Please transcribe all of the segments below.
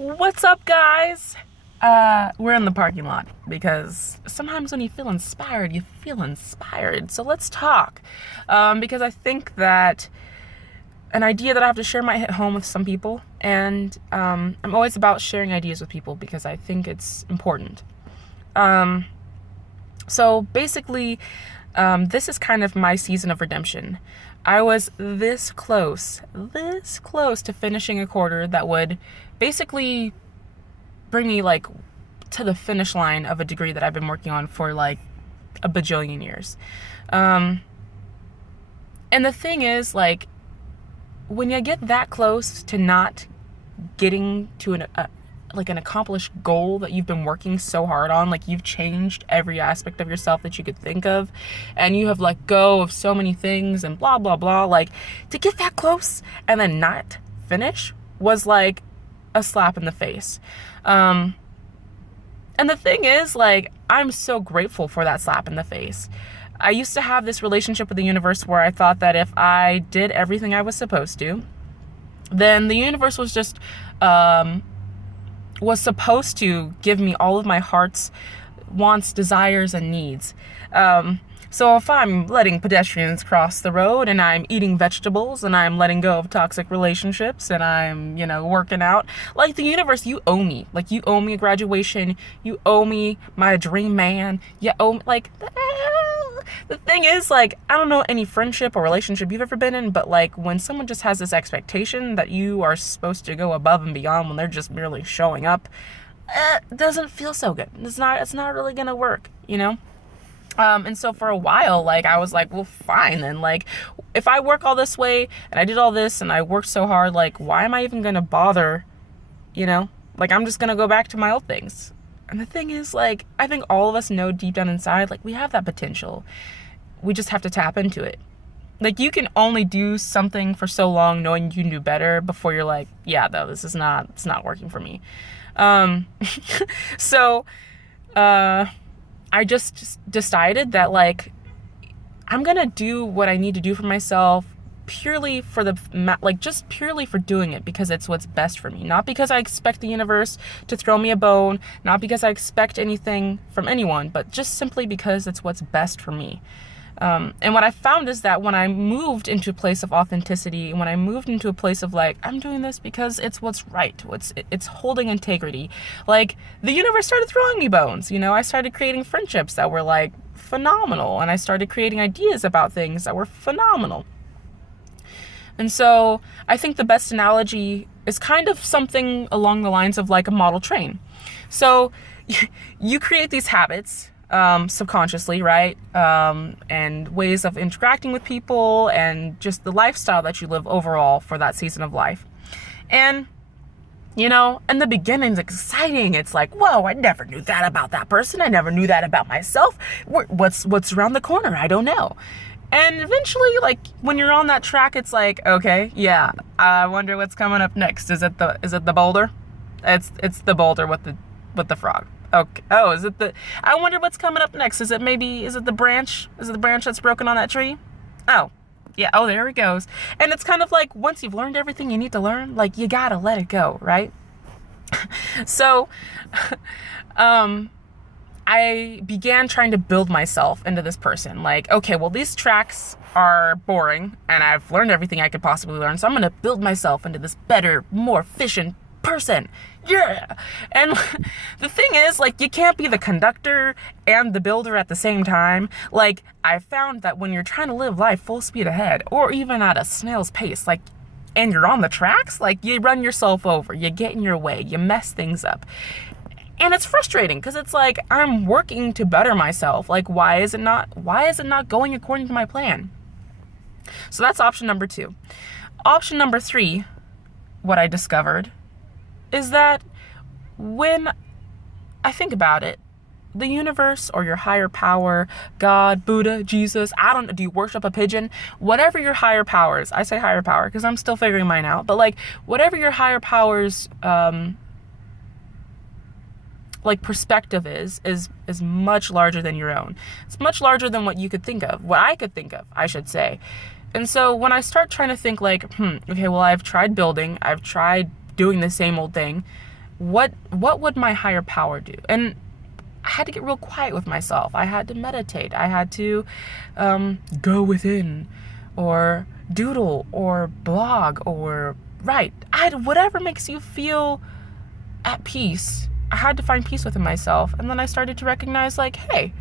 What's up, guys? We're in the parking lot because sometimes when you feel inspired, you feel inspired. So let's talk. Because I think that an idea that I have to share might hit home with some people. And I'm always about sharing ideas with people because I think it's important. So basically, this is kind of my season of redemption. I was this close to finishing a quarter that would basically bring me like to the finish line of a degree that I've been working on for like a bajillion years. And the thing is, like, when you get that close to not getting to an accomplished goal that you've been working so hard on, like you've changed every aspect of yourself that you could think of, and you have let go of so many things and blah, blah, blah, like to get that close and then not finish was like a slap in the face. And the thing is, like, I'm so grateful for that slap in the face. I used to have this relationship with the universe where I thought that if I did everything I was supposed to, then the universe was just, was supposed to give me all of my heart's wants, desires, and needs. So if I'm letting pedestrians cross the road and I'm eating vegetables and I'm letting go of toxic relationships and I'm, working out, like the universe, you owe me. Like you owe me a graduation. You owe me my dream man. You owe me, like, the thing is, like, I don't know any friendship or relationship you've ever been in, but like when someone just has this expectation that you are supposed to go above and beyond when they're just merely showing up, it doesn't feel so good. It's not really gonna work, And so for a while, like, I was like, well, fine then. Like, if I work all this way and I did all this and I worked so hard, like, why am I even gonna bother, Like, I'm just gonna go back to my old things. And the thing is, like, I think all of us know deep down inside, like, we have that potential. We just have to tap into it. Like, you can only do something for so long knowing you can do better before you're like, yeah, though, it's not working for me. So, I just decided that, like, I'm gonna do what I need to do for myself purely for just purely for doing it because it's what's best for me. Not because I expect the universe to throw me a bone, not because I expect anything from anyone, but just simply because it's what's best for me. And what I found is that when I moved into a place of authenticity, when I moved into a place of like, I'm doing this because it's what's right, it's holding integrity, like the universe started throwing me bones. I started creating friendships that were like phenomenal, and I started creating ideas about things that were phenomenal. And so I think the best analogy is kind of something along the lines of like a model train. So you create these habits subconsciously, right? And ways of interacting with people and just the lifestyle that you live overall for that season of life. And, in the beginning, it's exciting. It's like, whoa, I never knew that about that person. I never knew that about myself. What's around the corner? I don't know. And eventually, like, when you're on that track, it's like, okay, yeah, I wonder what's coming up next. Is it the boulder? It's the boulder with the frog. Okay. Oh, I wonder what's coming up next. Is it the branch? Is it the branch that's broken on that tree? Oh, yeah. Oh, there it goes. And it's kind of like, once you've learned everything you need to learn, like, you gotta let it go, right? So, I began trying to build myself into this person. Like, okay, well, these tracks are boring and I've learned everything I could possibly learn. So I'm going to build myself into this better, more efficient person. Yeah. And the thing is, like, you can't be the conductor and the builder at the same time. Like, I found that when you're trying to live life full speed ahead or even at a snail's pace, like, and you're on the tracks, like, you run yourself over, you get in your way, you mess things up. And it's frustrating because it's like, I'm working to better myself. Like, why is it not going according to my plan? So that's option number 2. Option number 3, what I discovered, is that when I think about it, the universe or your higher power, God, Buddha, Jesus, I don't know, do you worship a pigeon? Whatever your higher powers, I say higher power because I'm still figuring mine out, but like, whatever your higher powers, like, perspective is much larger than your own. It's much larger than what you could think of, what I could think of, I should say. And so when I start trying to think like, okay, well, I've tried building, I've tried doing the same old thing, what would my higher power do? And I had to get real quiet with myself. I had to meditate. I had to go within, or doodle, or blog, or write. I had whatever makes you feel at peace. I had to find peace within myself. And then I started to recognize, like, hey,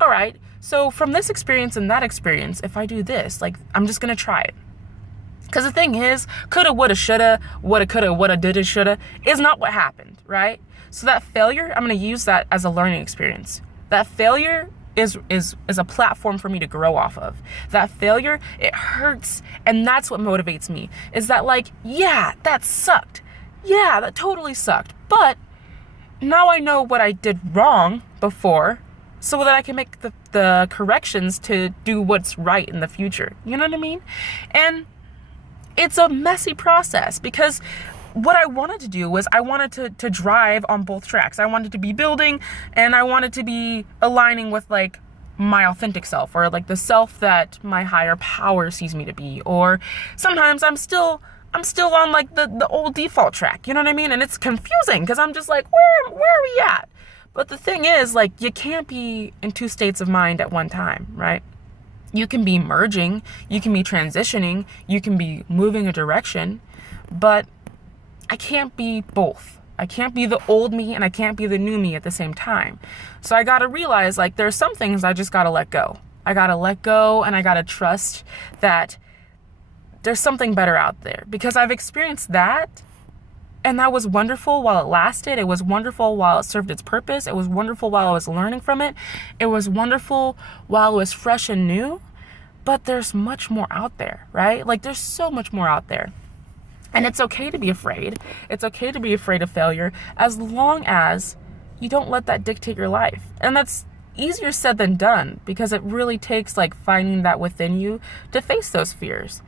all right, so from this experience and that experience, if I do this, like, I'm just going to try it. Because the thing is, coulda, woulda, shoulda, woulda, coulda, woulda, dida, shoulda, is not what happened, right? So that failure, I'm going to use that as a learning experience. That failure is a platform for me to grow off of. That failure, it hurts, and that's what motivates me. Is that, like, yeah, that sucked. Yeah, that totally sucked. But now I know what I did wrong before, so that I can make the corrections to do what's right in the future. You know what I mean? And it's a messy process, because what I wanted to do was I wanted to drive on both tracks. I wanted to be building, and I wanted to be aligning with, like, my authentic self, or like the self that my higher power sees me to be. Or sometimes I'm still on, like, the old default track. You know what I mean? And it's confusing, because I'm just like, where are we at? But the thing is, like, you can't be in two states of mind at one time, right? You can be merging, you can be transitioning, you can be moving a direction, but I can't be both. I can't be the old me and I can't be the new me at the same time. So I gotta realize, like, there's some things I just gotta let go. I gotta let go, and I gotta trust that there's something better out there, because I've experienced that. And that was wonderful while it lasted. It was wonderful while it served its purpose. It was wonderful while I was learning from it. It was wonderful while it was fresh and new. But there's much more out there, right? Like, there's so much more out there. And it's okay to be afraid. It's okay to be afraid of failure, as long as you don't let that dictate your life. And that's easier said than done, because it really takes, like, finding that within you to face those fears.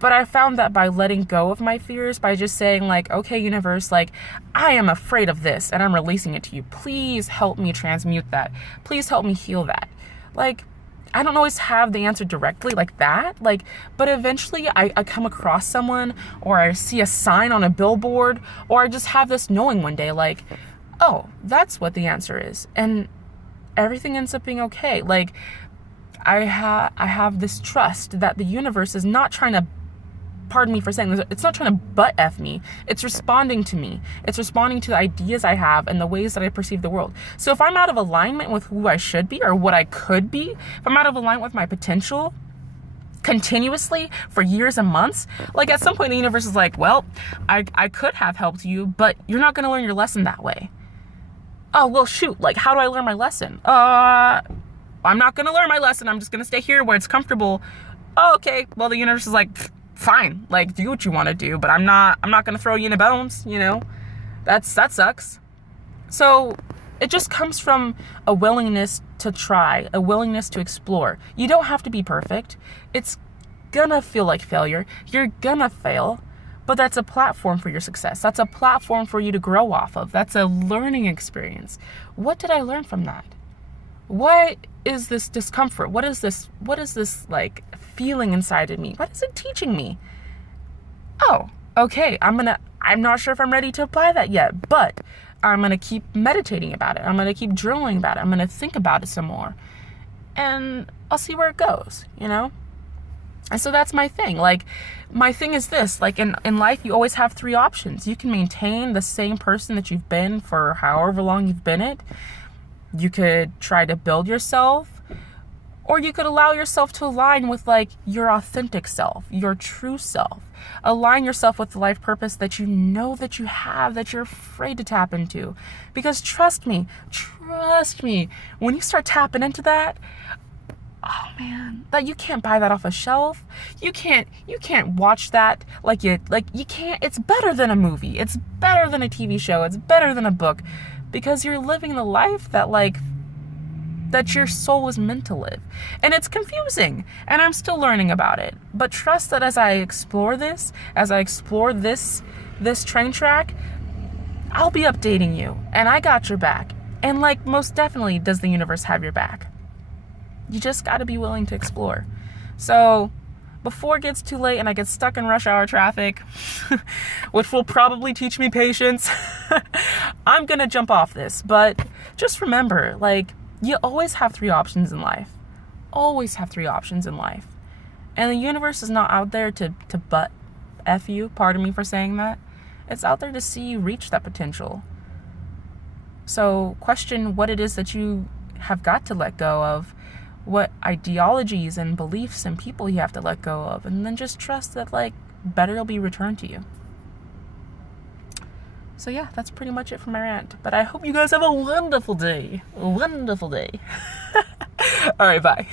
But I found that by letting go of my fears, by just saying, like, okay, universe, like, I am afraid of this, and I'm releasing it to you. Please help me transmute that. Please help me heal that. Like, I don't always have the answer directly like that, like, but eventually I come across someone, or I see a sign on a billboard, or I just have this knowing one day, like, oh, that's what the answer is. And everything ends up being okay. Like, I have this trust that the universe is not trying to, pardon me for saying this, it's not trying to butt F me. It's responding to me. It's responding to the ideas I have and the ways that I perceive the world. So if I'm out of alignment with who I should be, or what I could be, if I'm out of alignment with my potential continuously for years and months, like, at some point the universe is like, well, I could have helped you, but you're not going to learn your lesson that way. Oh, well, shoot, like, how do I learn my lesson? I'm not going to learn my lesson. I'm just going to stay here where it's comfortable. Oh, okay. Well, the universe is like, fine, like, do what you want to do, but I'm not going to throw you in the bones, you know? That sucks. So it just comes from a willingness to try, a willingness to explore. You don't have to be perfect. It's gonna feel like failure. You're gonna fail, but that's a platform for your success. That's a platform for you to grow off of. That's a learning experience. What did I learn from that? What is this discomfort? What is this like feeling inside of me? What is it teaching me? Oh, okay, I'm not sure if I'm ready to apply that yet, but I'm going to keep meditating about it. I'm going to keep journaling about it. I'm going to think about it some more, and I'll see where it goes, you know? And so that's my thing. Like, my thing is this, like, in life, you always have three options. You can maintain the same person that you've been for however long you've been it. You could try to build yourself, or you could allow yourself to align with, like, your authentic self, your true self. Align yourself with the life purpose that you know that you have, that you're afraid to tap into. Because trust me, when you start tapping into that, oh man, that you can't buy that off a shelf. You can't watch that like you can't. It's better than a movie. It's better than a TV show. It's better than a book, because you're living the life that, like, that your soul was meant to live. And it's confusing, and I'm still learning about it. But trust that as I explore this train track, I'll be updating you, and I got your back. And, like, most definitely does the universe have your back. You just got to be willing to explore. So before it gets too late and I get stuck in rush hour traffic, which will probably teach me patience, I'm gonna jump off this. But just remember, like, you always have three options in life. Always have three options in life. And the universe is not out there to butt F you, pardon me for saying that. It's out there to see you reach that potential. So question what it is that you have got to let go of, what ideologies and beliefs and people you have to let go of, and then just trust that, like, better will be returned to you. So yeah, that's pretty much it for my rant. But I hope you guys have a wonderful day. A wonderful day. All right, bye.